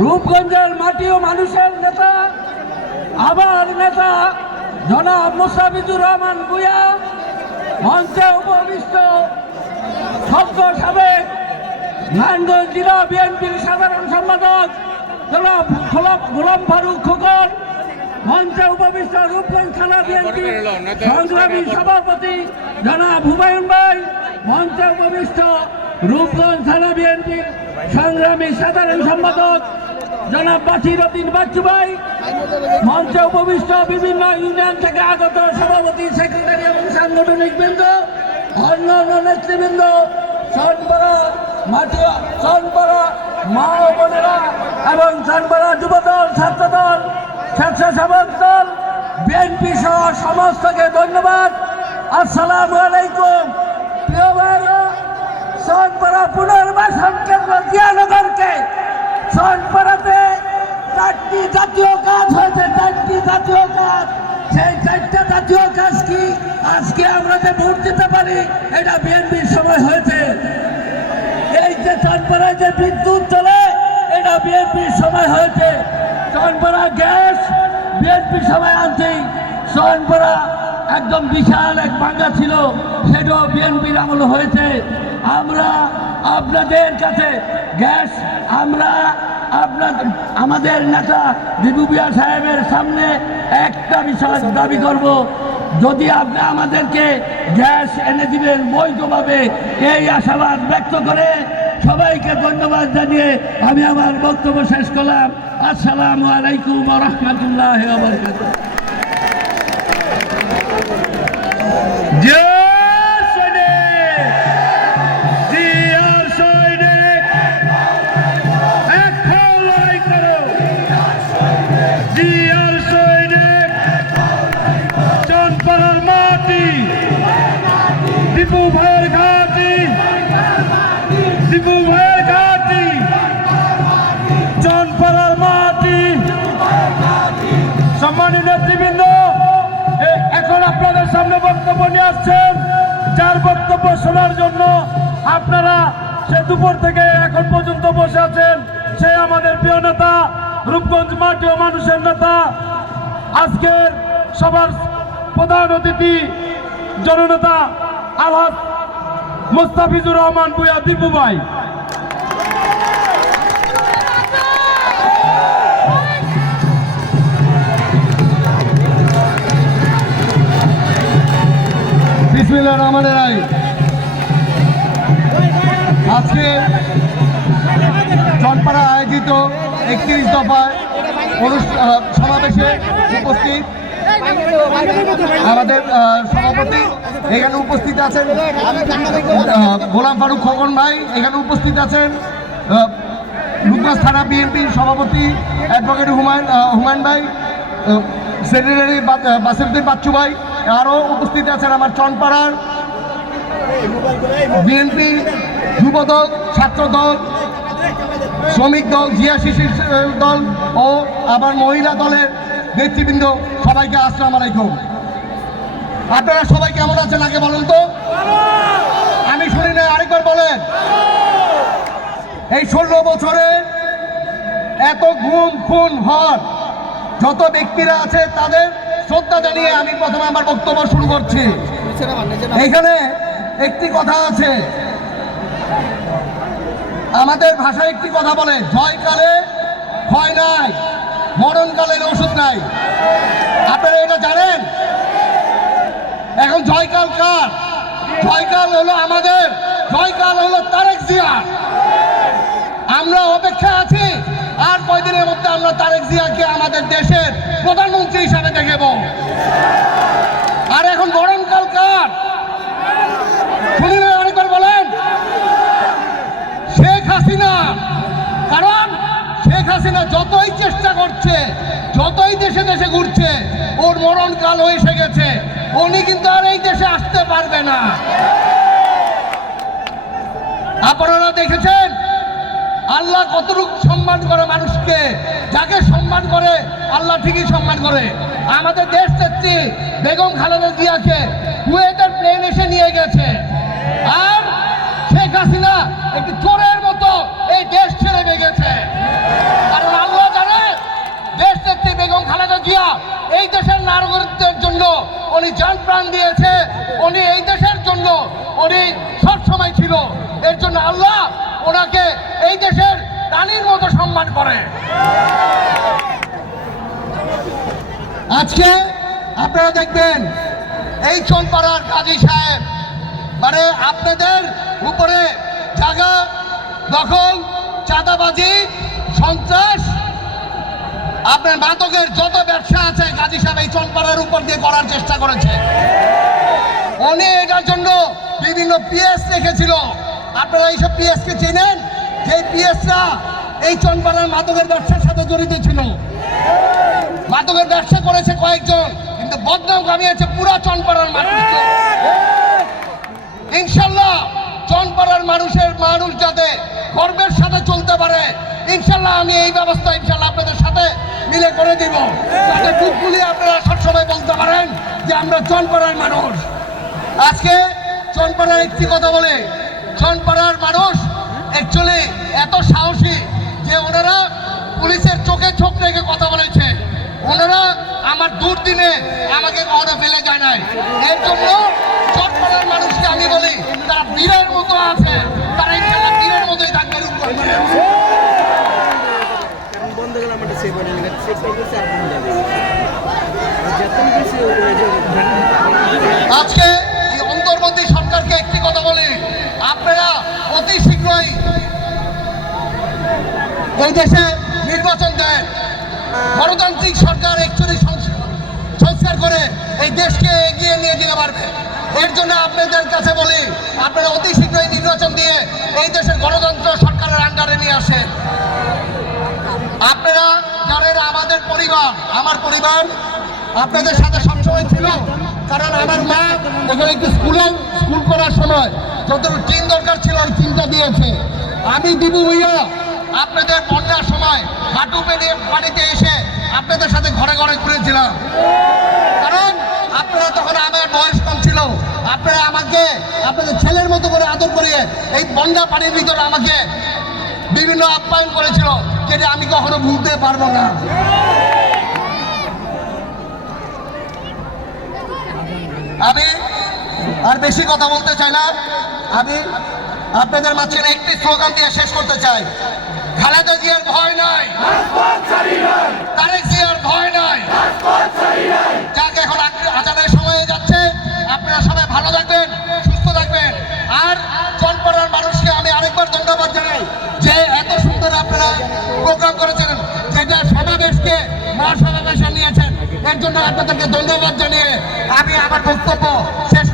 রূপগঞ্জের মাটি ও মানুষের নেতা, আবার নেতা জনাব মোস্তাফিজুর রহমান ভুয়া মঞ্চে উপবিষ্ট সদ্য সাবেক নারায়ণগঞ্জ জেলা বিএনপির সাধারণ সম্পাদক জনাব গোলাম ফারুক খোকন, মঞ্চে উপবিষ্ট রূপগঞ্জ থানা বিএনপির সংগ্রামী সভাপতি জনাব হুমায়ুন ভাই, মঞ্চে উপবিষ্ট রূপগঞ্জ থানা বিএনপির সংগ্রামী সাধারণ সম্পাদক জনাব বাসির উদ্দিন বাচ্চু মঞ্চে উপবিষ্ট বিভিন্ন ইউনিয়ন থেকে আগত সভাপতি, সেক্রেটারি এবং সাংগঠনিক বৃন্দ, অন্যান্য নেতৃবৃন্দ, সনপাড়া মাটিয়া, সনপাড়া মা ও বোনেরা এবং সনপাড়া যুবদল, ছাত্রদল, স্বেচ্ছাসেবক দল, বিএনপি সহ সমস্তকে ধন্যবাদ। আসসালামু আলাইকুম। প্রিয় ভাইরা সনপাড়া পুনর্বাসন কেন্দ্র জিয়ানগরকে। সনপাড়াতে চারটি জাতীয় কাজ হয়েছে, চারটি জাতীয় কাজ। সেই চারটা জাতীয় কাজ কি? আজকে আমরা যে ভোট দিতে পারি, এটা বিএনপির সময় হয়েছে। এই যে চনপাড়ায় যে বিদ্যুৎ চলে, এটা বিএনপির সময় হয়েছে। চনপাড়া গ্যাস, বিএনপির সময় আনছেই চনপাড়া একদম বিশাল এক বাঙ্গা ছিল, সেটাও বিএনপির আমল হয়েছে। আমরা আপনাদের কাছে গ্যাস, আমরা আপনার, আমাদের নেতা দিবুবিয়া সাহেবের সামনে একটা বিষয় দাবি করব। যদি আপনি আমাদেরকে গ্যাস এনে দিবেন বৈধভাবে, এই আশাবাদ ব্যক্ত করে সবাইকে ধন্যবাদ জানিয়ে আমি আমার বক্তব্য শেষ করলাম। আসসালামু আলাইকুম রহমতুল্লাহ নিয়ে আসছেন। যার বক্তব্য শোনার জন্য আপনারা সে দুপুর থেকে এখন পর্যন্ত বসে আছেন। সে আমাদের প্রিয় নেতা, রূপগঞ্জ মাটি ও মানুষের নেতা। আজকের সবার প্রধান অতিথি জননেতা আলহাজ মুস্তাফিজুর রহমান বুয়া দীপু ভাই। বিসমিল্লাহ রহমান রায় আজকে জনপাড়া আয়োজিত একত্রিশ দফায় সমাবেশে উপস্থিত আমাদের সভাপতি। এখানে উপস্থিত আছেন গোলাম ফারুক খোকন ভাই। এখানে উপস্থিত আছেন আহ, থানা বিএনপির সভাপতি অ্যাডভোকেট হুমায়ুন হুমায়ুন ভাই সেক্রেটারি বাসিরুদ্দিন বাচ্চু ভাই। আরও উপস্থিত আছেন আমার চনপাড়ার বিএনপি যুবদল, ছাত্রদল, শ্রমিক দল, জিয়া শিশির দল ও আবার মহিলা দলের নেতৃবৃন্দ সবাইকে আসসালাম আলাইকুম। আপনারা সবাই কেমন আছেন আগে বলুন তো? আমি শুনি না আরেকবার বলেন। এই ষোলো বছরে এত ঘুম খুন হর যত ব্যক্তিরা আছে তাদের শ্রদ্ধা জানিয়ে আমি প্রথমে আমার বক্তব্য শুরু করছি। এখানে একটি কথা আছে। আমাদের ভাষায় একটি কথা বলে, জয়কালে ভয় নাই মরণকালের ওষুধ নাই। আপনারা এটা জানেন? এখন জয়কাল কার? জয়কাল হলো আমাদের, জয়কাল হলো তারেক জিয়া। আমরা অপেক্ষা আছি। আর কয়দিনের মধ্যে আমরা তারেক জিয়াকে আমাদের দেশের প্রধানমন্ত্রী হিসাবে দেখব আর এখন মরণকাল কার? বলেন। শেখ হাসিনা, কারণ শেখ হাসিনা যতই চেষ্টা করছে, যতই দেশে দেশে ঘুরছে, ওর মরণকাল এসে গেছে। উনি কিন্তু আর এই দেশে আসতে পারবে না। আপনারা দেখেছেন? আল্লাহ কতটুক সম্মান করে মানুষকে? যাকে সম্মান করে, আল্লাহ ঠিকই সম্মান করে। আমাদের দেশ নেত্রী বেগম খালেদা জিয়াকে কুয়েতের প্লেন এসে নিয়ে গেছে। আর শেখ হাসিনা একটি চোরের মতো এই দেশ ছেড়ে বেগেছে। কারণ আল্লাহ জানে, দেশ নেত্রী বেগম খালেদা জিয়া এই দেশের নাগরিকদের জন্য উনি যান প্রাণ দিয়েছে, উনি এই দেশের জন্য উনি সবসময় ছিল। এর জন্য আল্লাহ ওনাকে এই দেশের রানীর মতো সম্মান করে। আজকে আপনারা দেখবেন, এই চনপাড়ার কাজী সাহেব মানে আপনাদের উপরে জায়গা দখল, চাঁদাবাজি, সন্ত্রাস, আপনার মাদকের যত ব্যবসা আছে, কাজী সাহেব এই চনপাড়ার উপর দিয়ে করার চেষ্টা করেছে। উনি এটার জন্য বিভিন্ন পিএস রেখেছিল। আপনারা এইসব পিএস কে চেনেন? যে পিএসরা এই চনপাড়ার মাদকের ব্যবসার সাথে জড়িত ছিল। মাদকের ব্যবসা করেছে কয়েকজন, কিন্তু বদনাম কামিয়েছে পুরা চনপাড়ার মানুষকে। ইনশাল্লাহ চনপাড়ার মানুষের মানুষ যাতে গর্বের সাথে চলতে পারে, ইনশাল্লাহ আমি এই ব্যবস্থা ইনশাল্লাহ আপনাদের সাথে মিলে করে দিব। যাতে বুক গুলিয়ে আপনারা সবসময় বলতে পারেন যে আমরা চনপাড়ার মানুষ। আজকে চনপাড়ার একটি কথা বলে চনপাড়ার মানুষ অ্যাকচুয়ালি এত সাহসী যে ওনারা পুলিশের চোখে চোখ রেখে কথা বলেছে। ওনারা আমার দুর্দিনে আমাকে কখনো ফেলে নাই। এর জন্য চটপাড়ার মানুষকে আমি বলি, তারা বীরের মতো আছে। তারা ইনশাল্লাহ বীরের মতোই থাকবে। বন্ধ গেলে এই দেশে নির্বাচন দেন গণতান্ত্রিক সরকার একচুয়ালি সংস্কার করে এই দেশকে এগিয়ে নিয়ে যেতে পারবে। এর জন্য আপনাদের কাছে বলি, আপনারা অতি শীঘ্রই নির্বাচন দিয়ে এই দেশের গণতন্ত্র সরকারের আন্ডারে নিয়ে আসেন। আপনারা জানেন আমাদের পরিবার, আমার পরিবার, আপনাদের সাথে সবসময় ছিল, কারণ আমার মা এখানে একটু স্কুলে, স্কুল করার সময় যতটুকু টিন দরকার ছিল, ওই টিনটা দিয়েছে। আমি দিবু ভাইয়া আপনাদের বন্যার সময় হাঁটু পেরিয়ে পানিতে এসে আপনাদের সাথে ঘরে ঘরে ঘুরেছিলাম। কারণ আপনারা তখন আমার বয়স কম ছিল। আপনারা আমাকে, আপনাদের ছেলের মতো করে আদর করিয়ে এই বন্যা পানির ভিতরে আমাকে বিভিন্ন আপ্যায়ন করেছিল যেটা আমি কখনো ভুলতে পারব না। আমি আর বেশি কথা বলতে চাই না। আমি আপনাদের মাঝখানে একটি স্লোগান দিয়ে শেষ করতে চাই। খালেদা জিয়ার ভয় নাই। তারেক জিয়ার ভয় নাই। যাক, এখন আজানের সময় যাচ্ছে। আপনারা সবাই ভালো থাকবেন, সুস্থ থাকবেন। আর চনপাড়ার মানুষকে আমি আরেকবার ধন্যবাদ জানাই যে এত সুন্দর আপনারা প্রোগ্রাম করেছেন যেটা সমাবেশকে মহাসমাবেশে নিয়েছেন। এর জন্য আপনাদেরকে ধন্যবাদ জানিয়ে আমি আমার বক্তব্য শেষ